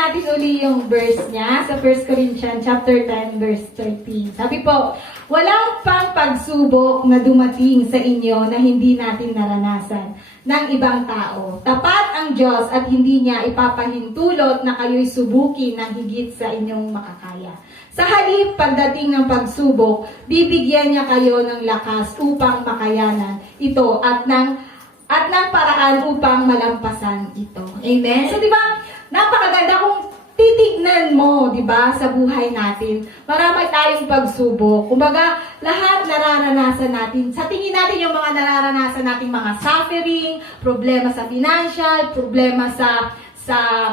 natin uli yung verse niya sa 1 Corinthians chapter 10 verse 13. Sabi po, walang pang pagsubok na dumating sa inyo na hindi natin naranasan ng ibang tao. Tapat ang Diyos at hindi niya ipapahintulot na kayo'y subukin ng higit sa inyong makakaya. Sa halip pagdating ng pagsubok, bibigyan niya kayo ng lakas upang makayanan ito at ng paraan upang malampasan ito. Amen? So, di ba, napakaganda kung titignan mo, di ba, sa buhay natin. Marami tayong pagsubok. Kumbaga, lahat nararanasan natin. Sa tingin natin yung mga nararanasan nating mga suffering, problema sa financial, problema sa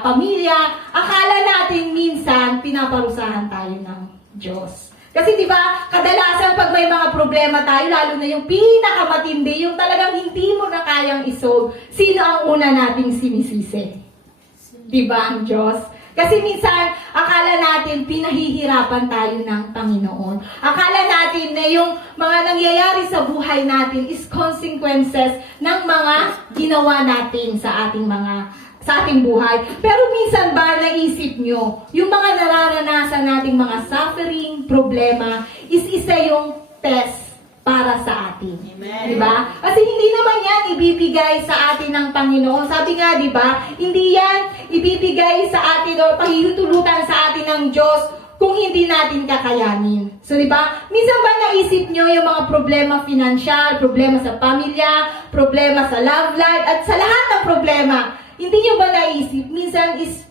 pamilya, akala natin minsan pinaparusahan tayo ng Diyos. Kasi di ba, kadalasan pag may mga problema tayo, lalo na yung pinakamatindi, yung talagang hindi mo na kayang isolve, sino ang una nating sinisisi? Di ba ang Diyos? Kasi minsan, akala natin pinahihirapan tayo ng Panginoon. Akala natin na yung mga nangyayari sa buhay natin is consequences ng mga ginawa natin sa ating buhay. Pero minsan ba naisip nyo, yung mga nararanasan nating mga suffering, problema, is isa yung test para sa atin. Amen. Diba? Kasi hindi naman yan ibibigay sa atin ng Panginoon. Sabi nga, diba, hindi yan ibibigay sa atin o pahihutulutan sa atin ng Diyos kung hindi natin kakayanin. So, diba, minsan ba naisip nyo yung mga problema financial, problema sa pamilya, problema sa love life, at sa lahat ng problema, hindi nyo ba naisip, minsan is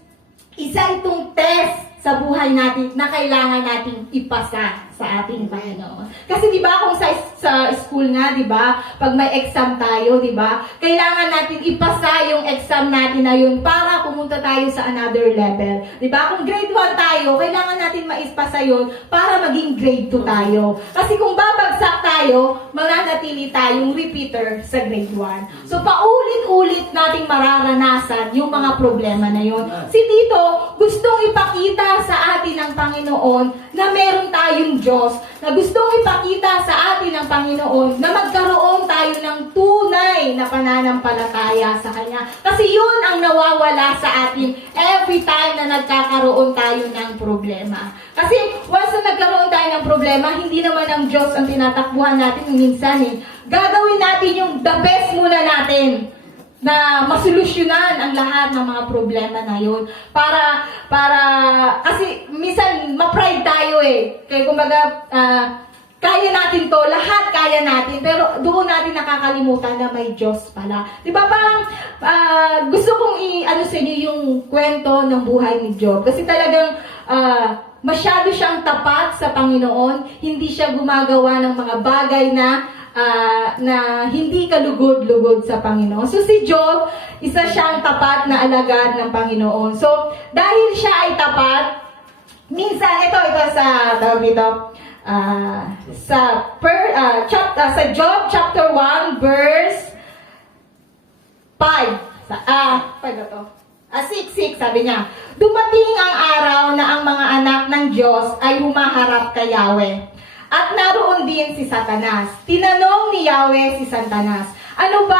isa itong test sa buhay natin na kailangan nating ipasa sa ating Panginoon. Kasi di ba kung sa school nga, di ba, pag may exam tayo, di ba, kailangan natin ipasa yung exam natin na yun para pumunta tayo sa another level. Di ba? Kung grade 1 tayo, kailangan natin maipasa yun para maging grade 2 tayo. Kasi kung babagsak tayo, mananatili tayong repeater sa grade 1. So paulit-ulit nating mararanasan yung mga problema na yun. Si Tito, gustong ipakita sa atin ng Panginoon na meron tayong Diyos, na gustong ipakita sa atin ng Panginoon na magkaroon tayo ng tunay na pananampalataya sa Kanya. Kasi yun ang nawawala sa atin every time na nagkakaroon tayo ng problema. Kasi once na nagkaroon tayo ng problema, hindi naman ang Diyos ang tinatakbuhan natin minsan eh. Gagawin natin yung the best muna natin na masolusyonan ang lahat ng mga problema na yun. Kasi minsan ma-pride tayo eh. Kaya kumbaga, kaya natin to, lahat kaya natin, pero doon natin nakakalimutan na may Diyos pala. Di ba parang gusto kong i-ano sa inyo yung kwento ng buhay ni Job. Kasi talagang masyado siyang tapat sa Panginoon, hindi siya gumagawa ng mga bagay na hindi kalugod-lugod sa Panginoon. So si Job, isa siyang tapat na alagad ng Panginoon. So dahil siya ay tapat, minsan ito sa tawag dito, sa Job chapter 1 verse 5. 6 sabi niya, dumating ang araw na ang mga anak ng Diyos ay humaharap kay Yahweh. At naroon din si Satanas. Tinanong ni Yahweh si Satanas, ano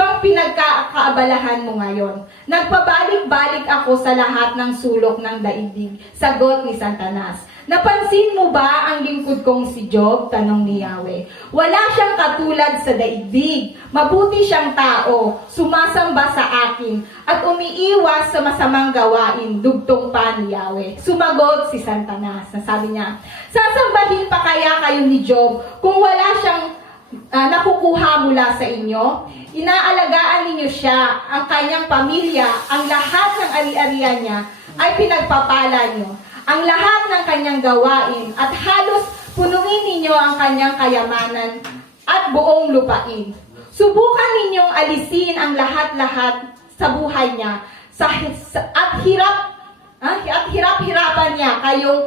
bang pinagkakaabalahan mo ngayon? Nagpabalik-balik ako sa lahat ng sulok ng daigdig. Sagot ni Satanas, napansin mo ba ang lingkod kong si Job? Tanong ni Yahweh. Wala siyang katulad sa daigdig. Mabuti siyang tao, sumasamba sa akin, at umiiwas sa masamang gawain. Dugtong pa ni Yahweh. Sumagot si Satanas. Sabi niya, sasambahin pa kaya kayo ni Job kung wala siyang nakukuha mula sa inyo? Inaalagaan ninyo siya, ang kanyang pamilya, ang lahat ng ari-arian niya ay pinagpapala niyo. Ang lahat ng kanyang gawain at halos punuin ninyo ang kanyang kayamanan at buong lupain. Subukan ninyong alisin ang lahat-lahat sa buhay niya at hirap-hirapan niya kayong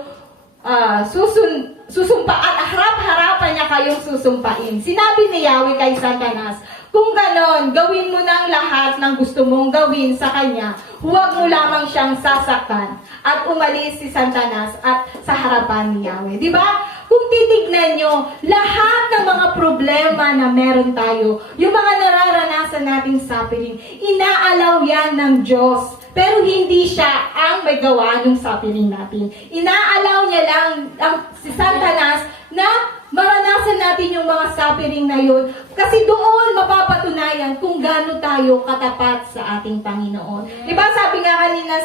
harap-harapan niya kayong susumpain. Sinabi ni Yahweh kay Satanas, kung ganon, gawin mo ng lahat ng gusto mong gawin sa kanya, huwag mo lamang siyang sasaktan. At umalis si Satanas at sa harapan ni Yahweh. Di ba? Kung titignan nyo, lahat ng mga problema na meron tayo, yung mga nararanasan nating suffering, inaalaw yan ng Diyos. Pero hindi siya ang may gawa ng suffering natin. Inaalaw niya lang si Satanas na maranasan natin yung mga suffering na yun. Kasi doon mapapatunayan kung gaano tayo katapat sa ating Panginoon. Diba sabi nga kanina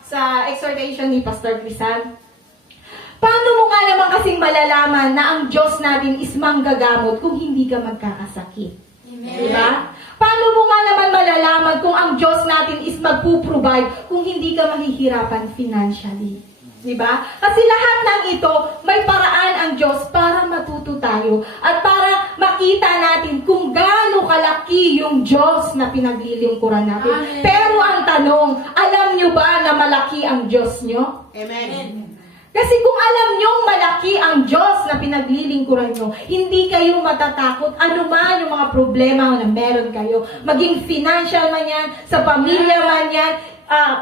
sa exhortation ni Pastor Crisan, paano mo nga naman kasing malalaman na ang Diyos natin is manggagamot kung hindi ka magkakasakit? Amen. Diba? Paano mo nga naman malalaman kung ang Diyos natin is magpo-provide kung hindi ka mahihirapan financially? Diba? Kasi lahat ng ito, may paraan ang Diyos para matuto tayo at para makita natin kung gaano kalaki yung Diyos na pinaglilingkuran natin. Amen. Pero ang tanong, alam nyo ba na malaki ang Diyos nyo? Amen. Kasi kung alam nyong malaki ang Diyos na pinaglilingkuran nyo, hindi kayo matatakot anuman yung mga problema na meron kayo. Maging financial man yan, sa pamilya man yan,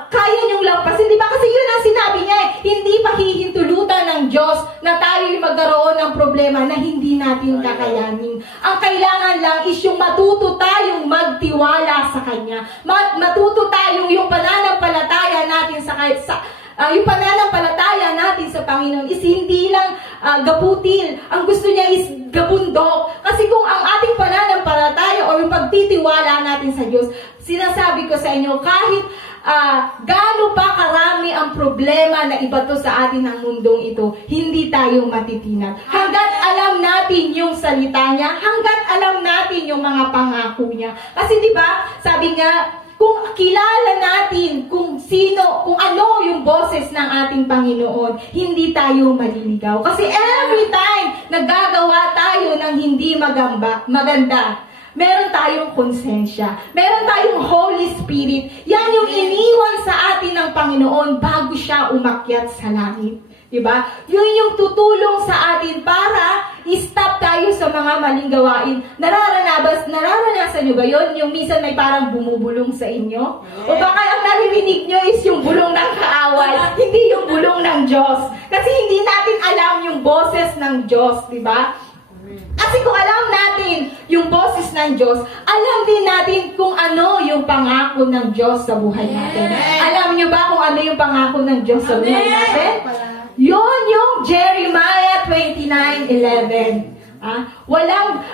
kaya nyong lampasin. Di ba? Kasi yun ang sinabi niya hindi pahihintulutan ng Diyos na tayo magkaroon ng problema na hindi natin kakayanin. Ang kailangan lang is yung matuto tayong magtiwala sa Kanya. Matuto tayong yung pananampalataya natin yung pananampalataya natin sa Panginoon is hindi lang gaputil. Ang gusto niya is gabundok. Kasi kung ang ating pananampalataya o yung pagtitiwala natin sa Diyos, sinasabi ko sa inyo, kahit gaano pa karami ang problema na ibato sa atin ng mundong ito, hindi tayo matitinag. Hanggat alam natin yung salita niya, hanggat alam natin yung mga pangako niya. Kasi di ba, sabi nga, kung kilala natin kung ano yung boses ng ating Panginoon, hindi tayo maliligaw. Kasi every time naggagawa tayo ng hindi maganda, meron tayong konsensya, meron tayong Holy Spirit. Yan yung iniwan sa atin ng Panginoon bago siya umakyat sa langit. Diba? Yun yung tutulong sa atin para i-stop tayo sa mga maling gawain. Nararanasan nyo ba yun? Yung minsan may parang bumubulong sa inyo? O baka ang naririnig nyo is yung bulong ng kaaway, hindi yung bulong ng Diyos. Kasi hindi natin alam yung boses ng Diyos, diba? Kasi kung alam natin yung boses ng Diyos, alam din natin kung ano yung pangako ng Diyos sa buhay natin. Alam nyo ba kung ano yung pangako ng Diyos sa buhay natin? Yun yung Jeremiah 29:11. Walang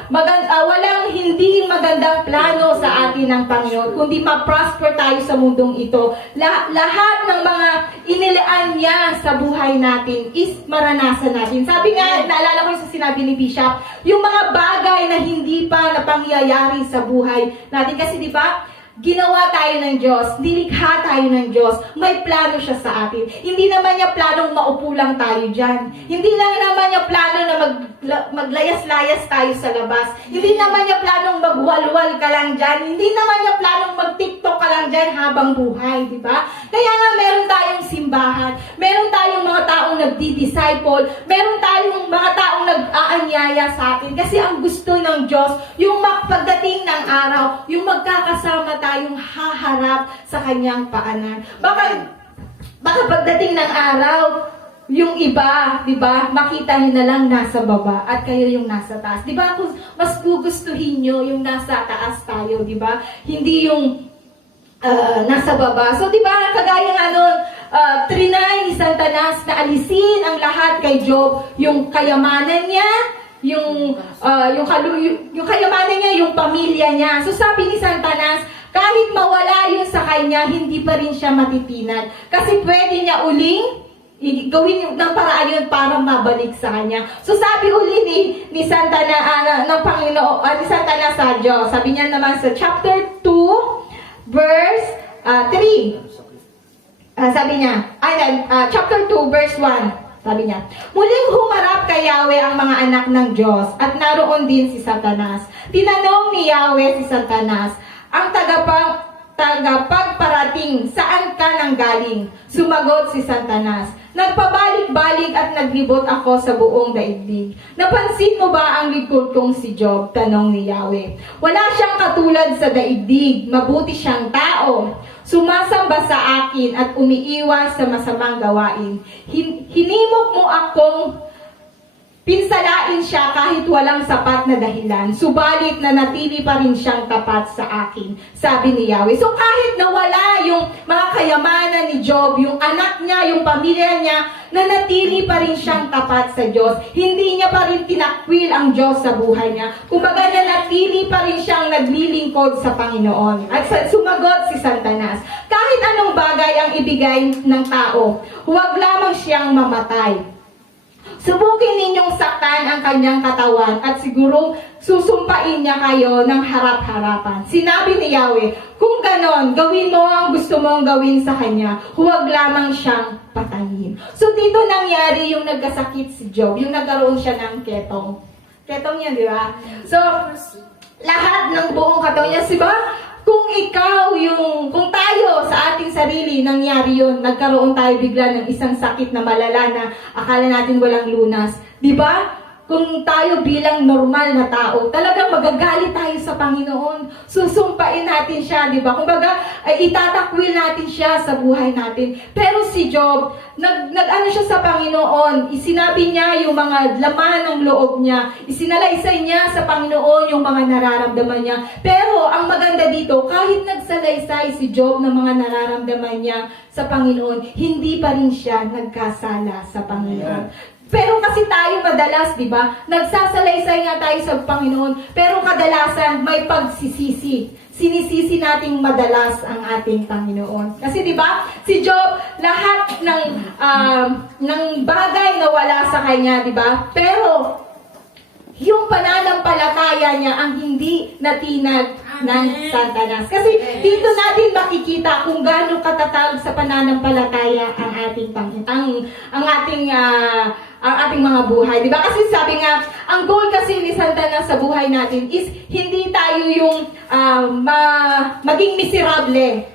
hindi magandang plano sa atin ng Panginoon, kundi ma-prosper tayo sa mundong ito. Lahat ng mga inilaan niya sa buhay natin is maranasan natin. Sabi nga, naalala ko yung sa sinabi ni Bishop, yung mga bagay na hindi pa napangyayari sa buhay natin. Kasi di ba, ginawa tayo ng Diyos, nilikha tayo ng Diyos, may plano siya sa atin. Hindi naman niya planong maupo lang tayo dyan. Hindi lang naman niya plano na maglayas-layas tayo sa labas. Hindi naman niya planong magwalwal ka lang dyan. Hindi naman niya planong mag-TikTok ka lang dyan habang buhay, di ba? Kaya nga meron tayong simbahan, meron tayong mga taong nagdi-disciple, meron tayong mga taong nag-aanyaya sa atin. Kasi ang gusto ng Diyos, yung pagdating ng araw, yung magkakasama tayong haharap sa kanyang paanan. Baka pagdating ng araw, yung iba, di ba, makita nyo na lang nasa baba at kayo yung nasa taas. Di ba, kung mas gugustuhin nyo yung nasa taas tayo, di ba? Hindi yung nasa baba. So, di ba, kagaya nga nun, trinay ni Satanas na alisin ang lahat kay Job, yung kayamanan niya, yung kayamanan niya, yung pamilya niya. So, sabi ni Satanas, kahit mawala yun sa kanya, hindi pa rin siya matitinag. Kasi pwede niya uling gawin ng paraan yun para mabalik sa kanya. So sabi uli ni Satanas, ng Panginoon, ni Satanas sa Diyos. Sabi niya naman sa chapter 2, verse 3. Sabi niya, chapter 2, verse 1. Sabi niya, muling humarap kay Yahweh ang mga anak ng Diyos at naroon din si Satanas. Tinanong ni Yahweh si Satanas, ang tagapagparating, saan ka nang galing? Sumagot si Satanas, nagpabalik-balik at naglibot ako sa buong daigdig. Napansin mo ba ang lingkod kong si Job? Tanong ni Yahweh. Wala siyang katulad sa daigdig, mabuti siyang tao. Sumasamba sa akin at umiiwas sa masamang gawain. Hinimok mo akong Pinsalain siya kahit walang sapat na dahilan, subalit nanatili pa rin siyang tapat sa akin, sabi ni Yahweh. So kahit nawala yung mga kayamanan ni Job, yung anak niya, yung pamilya niya, nanatili pa rin siyang tapat sa Diyos. Hindi niya pa rin tinakwil ang Diyos sa buhay niya. Kumbaga nanatili pa rin siyang naglilingkod sa Panginoon. At sumagot si Satanas, kahit anong bagay ang ibigay ng tao, huwag lamang siyang mamatay. Subukin ninyong saktan ang kanyang katawan at siguro susumpain niya kayo ng harap-harapan. Sinabi ni Yahweh, kung ganon, gawin mo ang gusto mong gawin sa kanya, huwag lamang siyang patayin. So dito nangyari yung nagkasakit si Job, yung nagkaroon siya ng ketong. Ketong yan, di ba? So, lahat ng buong katawan niya, di ba? Kung tayo sa ating sarili, nangyari yun, nagkaroon tayo bigla ng isang sakit na malala na akala natin walang lunas. Di ba? Kung tayo bilang normal na tao, talagang magagalit tayo sa Panginoon. Susumpain natin siya, di ba? Kumbaga, ay itatakwil natin siya sa buhay natin. Pero si Job, nag-ano siya sa Panginoon, isinabi niya yung mga laman ng loob niya, isinalaysay niya sa Panginoon yung mga nararamdaman niya. Pero ang maganda dito, kahit nagsalaysay si Job ng mga nararamdaman niya sa Panginoon, hindi pa rin siya nagkasala sa Panginoon. Pero kasi tayo madalas, di ba? Nagsasalaysay nga tayo sa Panginoon, pero kadalasan may pagsisisi. Sinisisi nating madalas ang ating Panginoon. Kasi di ba, si Job, lahat ng bagay na wala sa kanya, di ba? Pero yung pananampalataya niya ang hindi natinag ng Satanas. Kasi dito natin makikita kung gaano katatag sa pananampalataya ang ating ang ating mga buhay. Di ba? Kasi sabi nga, ang goal kasi ni Satanas sa buhay natin is hindi tayo yung maging miserable.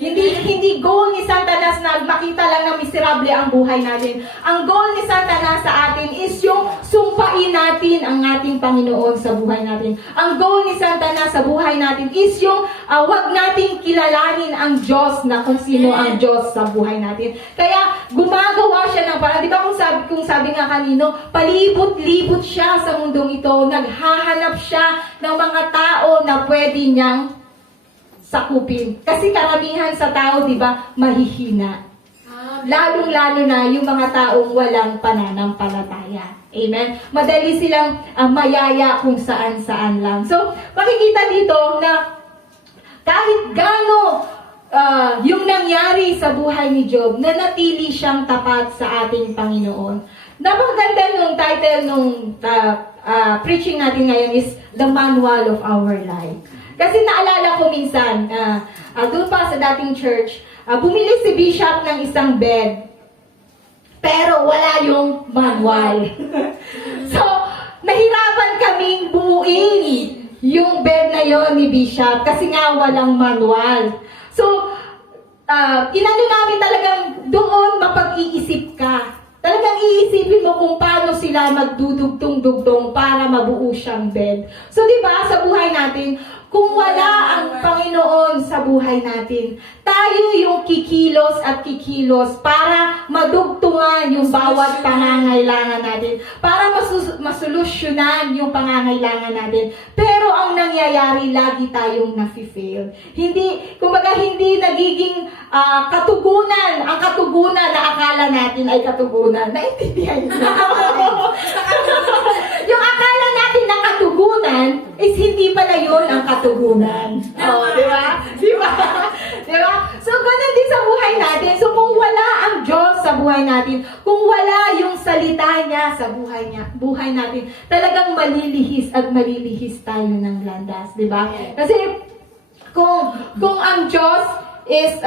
Hindi goal ni Satanas na makita lang na miserable ang buhay natin. Ang goal ni Satanas sa atin is yung sumpain natin ang ating Panginoon sa buhay natin. Ang goal ni Satanas sa buhay natin is yung wag nating kilalanin ang Diyos na kung sino ang Diyos sa buhay natin. Kaya gumagawa siya ng parang, di ba kung sabi nga kanino, palibot-libot siya sa mundong ito, naghahanap siya ng mga tao na pwede niyang sakupin. Kasi karamihan sa tao, di ba, mahihina. Lalong-lalo na yung mga taong walang pananampalataya. Amen? Madali silang mayaya kung saan-saan lang. So, makikita dito na kahit gaano yung nangyari sa buhay ni Job, nanatili siyang tapat sa ating Panginoon. Napakaganda nung title nung preaching natin ngayon is The Manual of Our Life. Kasi naalala ko minsan, doon pa sa dating church, bumili si Bishop ng isang bed. Pero wala yung manual. So, nahirapan kaming buuin yung bed na yon ni Bishop kasi nga walang manual. So, inano namin talagang doon mapag-iisip ka. Talagang iisipin mo kung paano sila magdudugtong-dugtong para mabuo siyang bed. So, di ba, sa buhay natin, kung wala ang Panginoon sa buhay natin, tayo yung kikilos at kikilos para madugtungan yung bawat pangangailangan natin, para masolusyonan yung pangangailangan natin. Pero ang nangyayari, lagi tayong nafi-fail. Kumbaga hindi nagiging katugunan. Ang katugunan na akala natin ay katugunan. Naintindihan niyo na? Yung akala natin na katugunan is hindi pala yun ang katugunan. Oh, di ba? Di ba? Di ba? So, ganun din sa buhay natin. So, kung wala ang Diyos sa buhay natin, kung wala yung salita niya sa buhay natin, talagang malilihis at malilihis tayo ng landas. Di ba? Kasi, kung ang Diyos is,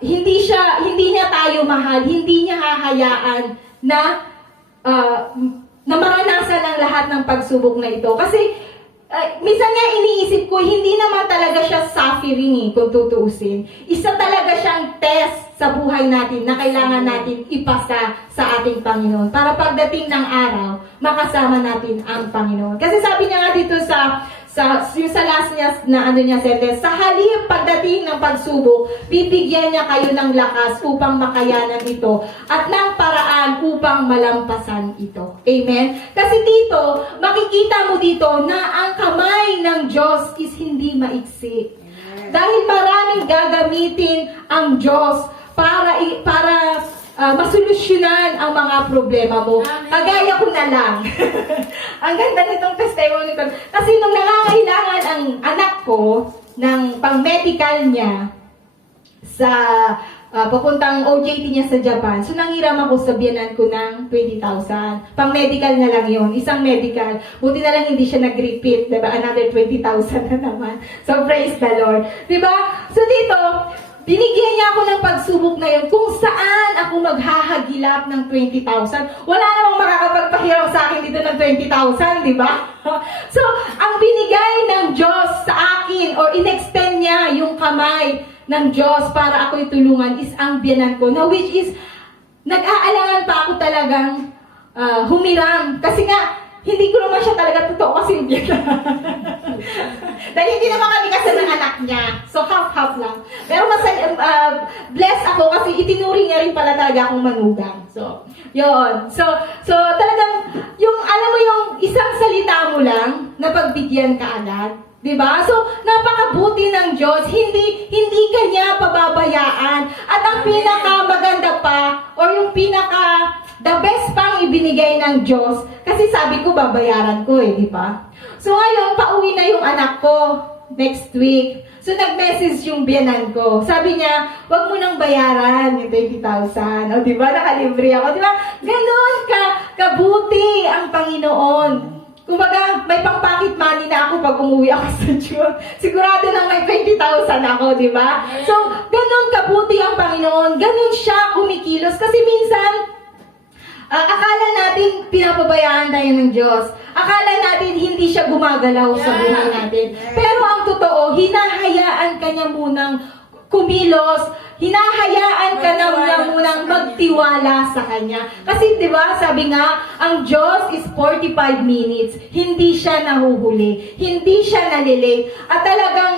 hindi niya tayo mahal, hindi niya hahayaan na maranasan ang lahat ng pagsubok na ito. Kasi, minsan nga iniisip ko, hindi naman talaga siya suffering kung tutuusin. Isa talaga siyang test sa buhay natin na kailangan natin ipasa sa ating Panginoon. Para pagdating ng araw, makasama natin ang Panginoon. Kasi sabi niya nga dito sa yung sa last niya na ano niya sentence, sa halip pagdating ng pagsubok, bibigyan niya kayo ng lakas upang makayanan ito at ng paraan upang malampasan ito. Amen? Kasi dito, makikita mo dito na ang kamay ng Diyos is hindi maiksi. Dahil maraming gagamitin ang Diyos para masolusyonan ang mga problema mo. Kagaya ko na lang. Ang ganda nitong testimony ko. Kasi nung nangangailangan ang anak ko ng pang-medical niya sa papuntang OJT niya sa Japan, so nanghiram ako sa biyanan ko ng 20,000. Pang-medical na lang yon, isang medical. Buti na lang hindi siya nag-repeat, diba? Another 20,000 na naman. So praise the Lord. Diba? So dito, binigyan niya ako ng pagsubok na yun kung saan ako maghahagilap ng 20,000. Wala namang makakapagpahiram sa akin dito ng 20,000, di ba? So, ang binigay ng Diyos sa akin or in-extend niya yung kamay ng Diyos para ako itulungan is ang biyanan ko. Na which is, nag-aalangan pa ako talagang humiram. Kasi nga, hindi ko naman siya talaga totoo kasi biyanan. Dahil hindi naman kami kasal ng anak niya. So, half-half lang. Pero blessed ako kasi itinuring niya rin pala talaga akong manugang. So, yun. So talagang, yung, alam mo yung isang salita mo lang, napagbigyan ka agad. Diba? So, napakabuti ng Diyos. Hindi kanya pababayaan. At ang pinakamaganda pa, or yung the best pang ibinigay ng Diyos, kasi sabi ko, babayaran ko di ba? So, ngayon, pauwi na yung anak ko next week. So, nag-message yung biyanan ko. Sabi niya, wag mo nang bayaran yung 20,000. O, di ba? Nakalibre ako. Di ba? Ganon kabuti ang Panginoon. Kumbaga, may pang-pocket money na ako pag umuwi ako sa June. Sigurado na may 20,000 ako, di ba? So, ganon kabuti ang Panginoon. Ganon siya kumikilos. Kasi minsan, akala natin pinapabayaan tayo ng Diyos. Akala natin hindi siya gumagalaw sa buhay natin. Pero ang totoo, hinahayaan ka niya munang kumilos, hinahayaan ka na munang magtiwala sa Kanya. Kasi, di ba, sabi nga, ang Diyos is 45 minutes. Hindi siya nahuhuli. Hindi siya nalilate. At talagang,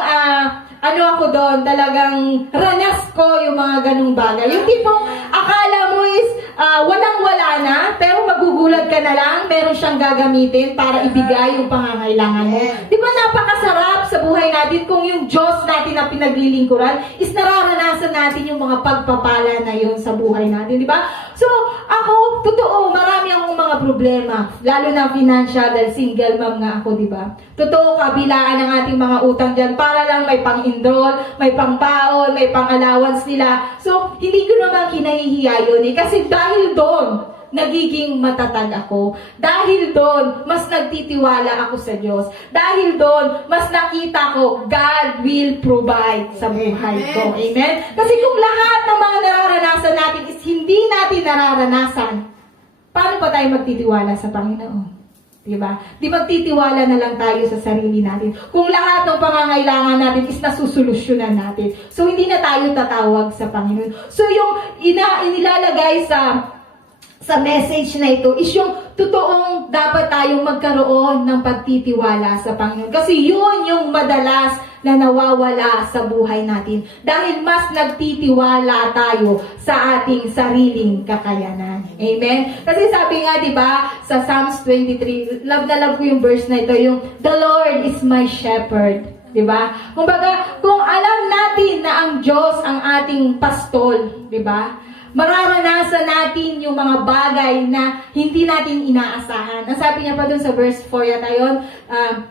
ako doon, talagang ranas ko yung mga ganung bagay. Yung tipong, akala mo is, walang-wala na, pero magugulat ka na lang, meron siyang gagamitin para ibigay yung pangangailangan mo. Di ba napakasarap sa buhay natin kung yung Diyos natin na pinaglilingkuran is nararanasan natin yung mga pagpapala na yun sa buhay natin, di ba? So, ako, totoo, marami akong mga problema, lalo na financial, dahil single mom nga ako, di ba? Totoo, kabilaan ng ating mga utang dyan para lang may pang-enroll, may pang-paon, may pang-allowance nila. So, hindi ko naman kinahihiya yun kasi dahil doon, nagiging matatag ako. Dahil doon, mas nagtitiwala ako sa Diyos. Dahil doon, mas nakita ko, God will provide sa buhay ko. Amen? Kasi kung lahat ng mga nararanasan natin is hindi natin nararanasan, paano pa tayo magtitiwala sa Panginoon? Diba? Di magtitiwala na lang tayo sa sarili natin. Kung lahat ng pangangailangan natin is nasusolusyonan natin. So, hindi na tayo tatawag sa Panginoon. So, yung inilalagay sa message na ito is yung totoong dapat tayong magkaroon ng pagtitiwala sa Panginoon. Kasi yun yung madalas na nawawala sa buhay natin. Dahil mas nagtitiwala tayo sa ating sariling kakayanan. Amen? Kasi sabi nga, di ba, sa Psalms 23, love na love ko yung verse na ito, yung, The Lord is my shepherd. Di ba? Kumbaga, kung alam natin na ang Diyos ang ating pastol, di ba? Mararanasan natin yung mga bagay na hindi natin inaasahan. Ang sabi niya pa dun sa verse 4 yata yun,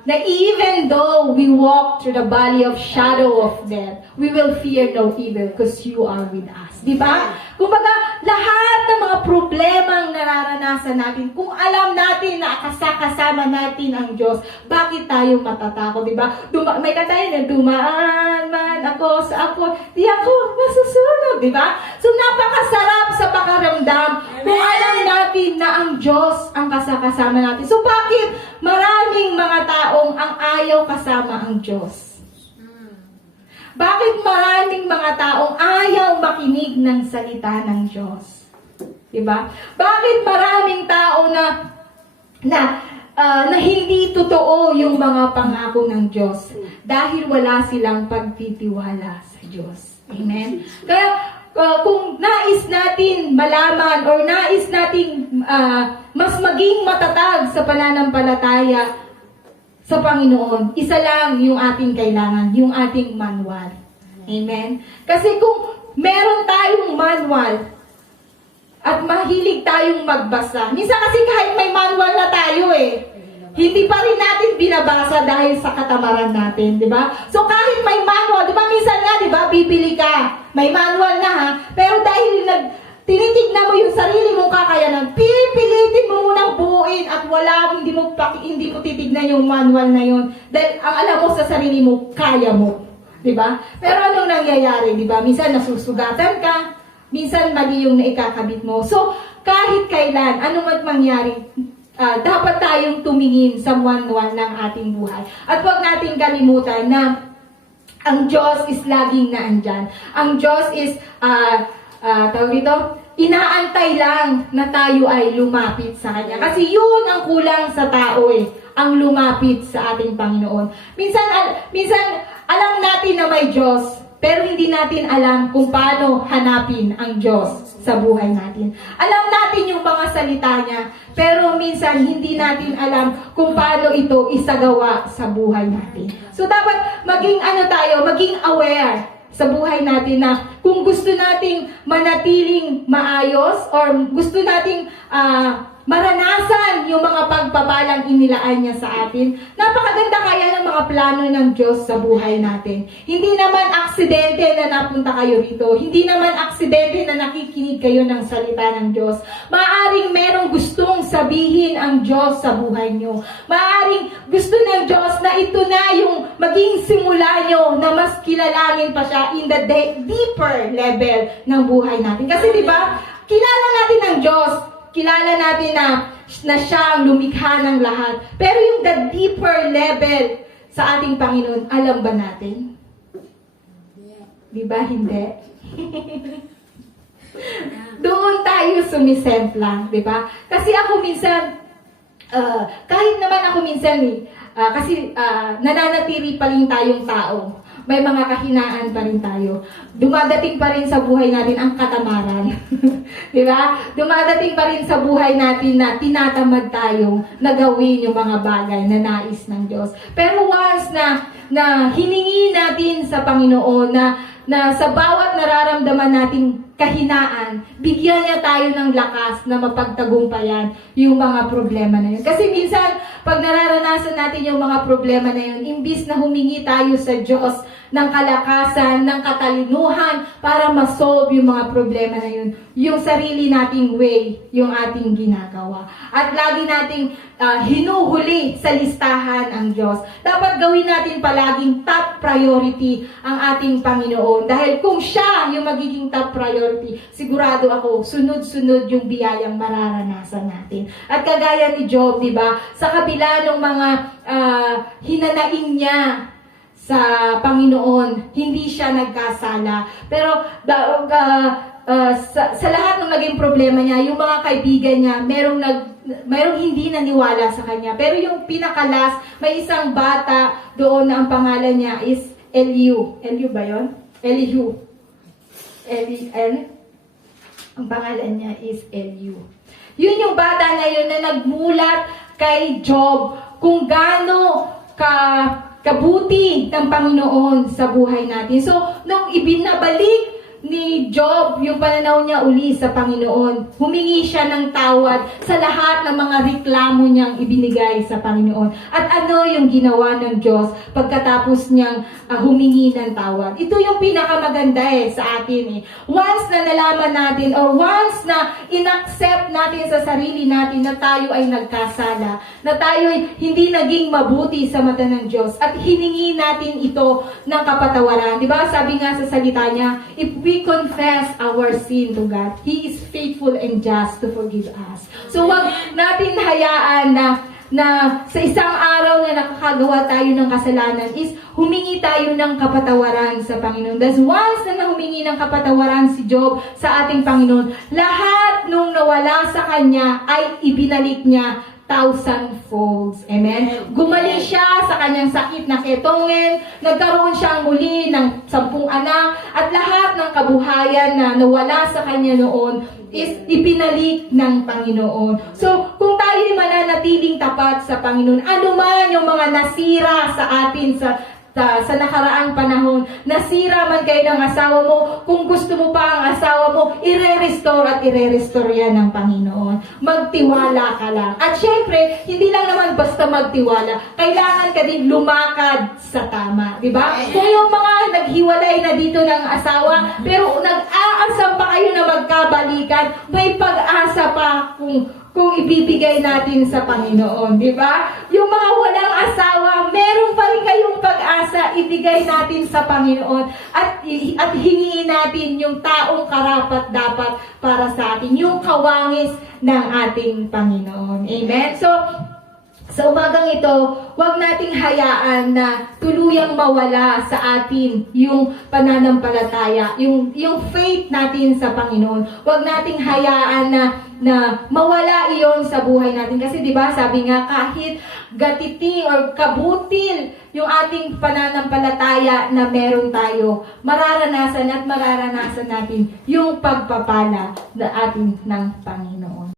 na even though we walk through the valley of shadow of death, we will fear no evil because you are with us. Diba? Kumbaga, lahat ng mga problemang nararanasan natin, kung alam natin na kasama natin ang Diyos, bakit tayo matatakot? Diba? May katayin na, dumaan man ako sa ako, di ako masusunod. Diba? So, napakasarap sa pakaramdam kung alam natin na ang Diyos ang kasama natin. So, bakit maraming mga taong ang ayaw kasama ang Diyos? Bakit maraming mga taong ayaw makinig ng salita ng Diyos? Diba? Bakit maraming tao na na hindi totoo yung mga pangako ng Diyos dahil wala silang pagtitiwala sa Diyos. Amen? Kaya, kung nais natin malaman or nais nating mas maging matatag sa pananampalataya sa Panginoon, isa lang yung ating kailangan, yung ating manual. Amen? Kasi kung meron tayong manual at mahilig tayong magbasa, minsan kasi kahit may manual na tayo hindi pa rin natin binabasa dahil sa katamaran natin, di ba? So kahit may manual, di ba minsan nga, di ba, bibili ka, may manual na ha, pero dahil tinitignan mo yung sarili mong kakayanan, pipilitin mo munang buuin at hindi mo titignan yung manual na yun. Dahil ang alam mo sa sarili mo, kaya mo. Di ba? Pero anong nangyayari, di ba? Minsan nasusugatan ka, minsan mali yung naikakabit mo. So kahit kailan, ano man mangyari, dapat tayong tumingin sa manual ng ating buhay. At huwag nating kalimutan na ang Diyos is laging naandyan. Ang Diyos is, tawag dito, inaantay lang na tayo ay lumapit sa Kanya. Kasi yun ang kulang sa tao ang lumapit sa ating Panginoon. Minsan alam natin na may Diyos, pero hindi natin alam kung paano hanapin ang Diyos sa buhay natin. Alam natin yung mga salita niya, pero minsan hindi natin alam kung paano ito isagawa sa buhay natin. So dapat maging maging aware sa buhay natin na kung gusto nating manatiling maayos or gusto nating maranasan yung mga pagpapalang inilaan niya sa atin. Napakaganda kaya ng mga plano ng Diyos sa buhay natin. Hindi naman aksidente na napunta kayo rito. Hindi naman aksidente na nakikinig kayo ng salita ng Diyos. Maaaring merong gustong sabihin ang Diyos sa buhay nyo. Maaaring gusto ng Diyos na ito na yung maging simula nyo na mas kilalanin pa siya in the deeper level ng buhay natin. Kasi di ba, kilala natin ang Diyos. Kilala natin na siya ang lumikha ng lahat. Pero yung the deeper level sa ating Panginoon, alam ba natin? Di ba hindi? Doon tayo sumisempla, di ba? Kasi ako minsan, kahit naman ako minsan kasi nananatili pa rin tayong tao. May mga kahinaan pa rin tayo. Dumadating pa rin sa buhay natin ang katamaran. Di ba? Dumadating pa rin sa buhay natin na tinatamad tayong nagawin yung mga bagay na nais ng Diyos. Pero once na hiningi natin sa Panginoon na sa bawat nararamdaman nating kahinaan, bigyan niya tayo ng lakas na mapagtagumpayan yung mga problema na yun. Kasi minsan, pag nararanasan natin yung mga problema na yun, imbis na humingi tayo sa Diyos ng kalakasan, ng katalinuhan para ma-solve yung mga problema na yun, yung sarili nating way, yung ating ginagawa. At lagi nating hinuhuli sa listahan ang Diyos. Dapat gawin natin palaging top priority ang ating Panginoon. Dahil kung siya yung magiging top priority, sigurado ako, sunod-sunod yung biyayang mararanasan natin. At kagaya ni Job, di ba, sa kabila ng mga hinanaing niya sa Panginoon, hindi siya nagkasala. Pero sa lahat ng naging problema niya, yung mga kaibigan niya, merong hindi naniwala sa kanya. Pero yung pinakalas, may isang bata doon na ang pangalan niya is Elihu. Elihu ba yun? Elihu. Ang pangalan niya is Elihu. Yun yung bata na yun na nagmulat kay Job kung gaano kabuti ng Panginoon sa buhay natin. So, nung ibinabalik ni Job yung pananaw niya uli sa Panginoon, humingi siya ng tawad sa lahat ng mga reklamo niyang ibinigay sa Panginoon. At ano yung ginawa ng Diyos pagkatapos niyang humingi ng tawad? Ito yung pinakamaganda sa atin. Once na nalaman natin or once na inaccept natin sa sarili natin na tayo ay nagkasala, na tayo ay hindi naging mabuti sa mata ng Diyos at hiningi natin ito ng kapatawaran. Diba? Sabi nga sa salita niya, if we confess our sin to God, He is faithful and just to forgive us. So wag natin hayaan na sa isang araw na nakakagawa tayo ng kasalanan is humingi tayo ng kapatawaran sa Panginoon. That's once na humingi ng kapatawaran si Job sa ating Panginoon, lahat nung nawala sa kanya ay ibinalik niya 1,000 folds. Amen? Gumaling siya sa kanyang sakit na ketongin, nagkaroon siyang muli ng 10 anak, at lahat ng kabuhayan na nawala sa kanya noon is ipinalik ng Panginoon. So, kung tayo'y mananatiling tapat sa Panginoon, ano man yung mga nasira sa atin sa nakaraang panahon, nasira man kayo ng asawa mo, kung gusto mo pa ang asawa mo, ire-restore at ire-restore yan ng Panginoon. Magtiwala ka lang. At syempre, hindi lang naman basta magtiwala, kailangan ka din lumakad sa tama. Diba? Kung yung mga naghiwalay na dito ng asawa, pero nag-aasam pa kayo na magkabalikan, may pag-asa pa kung ibibigay natin sa Panginoon, di ba? Yung mga walang asawa, meron pa rin kayong pag-asa, ibigay natin sa Panginoon at hingin natin yung taong karapat dapat para sa atin, yung kawangis ng ating Panginoon. Amen? So, sa umagang ito, huwag nating hayaan na tuluyang mawala sa atin yung pananampalataya, yung faith natin sa Panginoon. Huwag nating hayaan na mawala iyon sa buhay natin. Kasi 'di ba, sabi nga, kahit gatiti or kabutil yung ating pananampalataya na meron tayo, mararanasan natin yung pagpapala na atin ng Panginoon.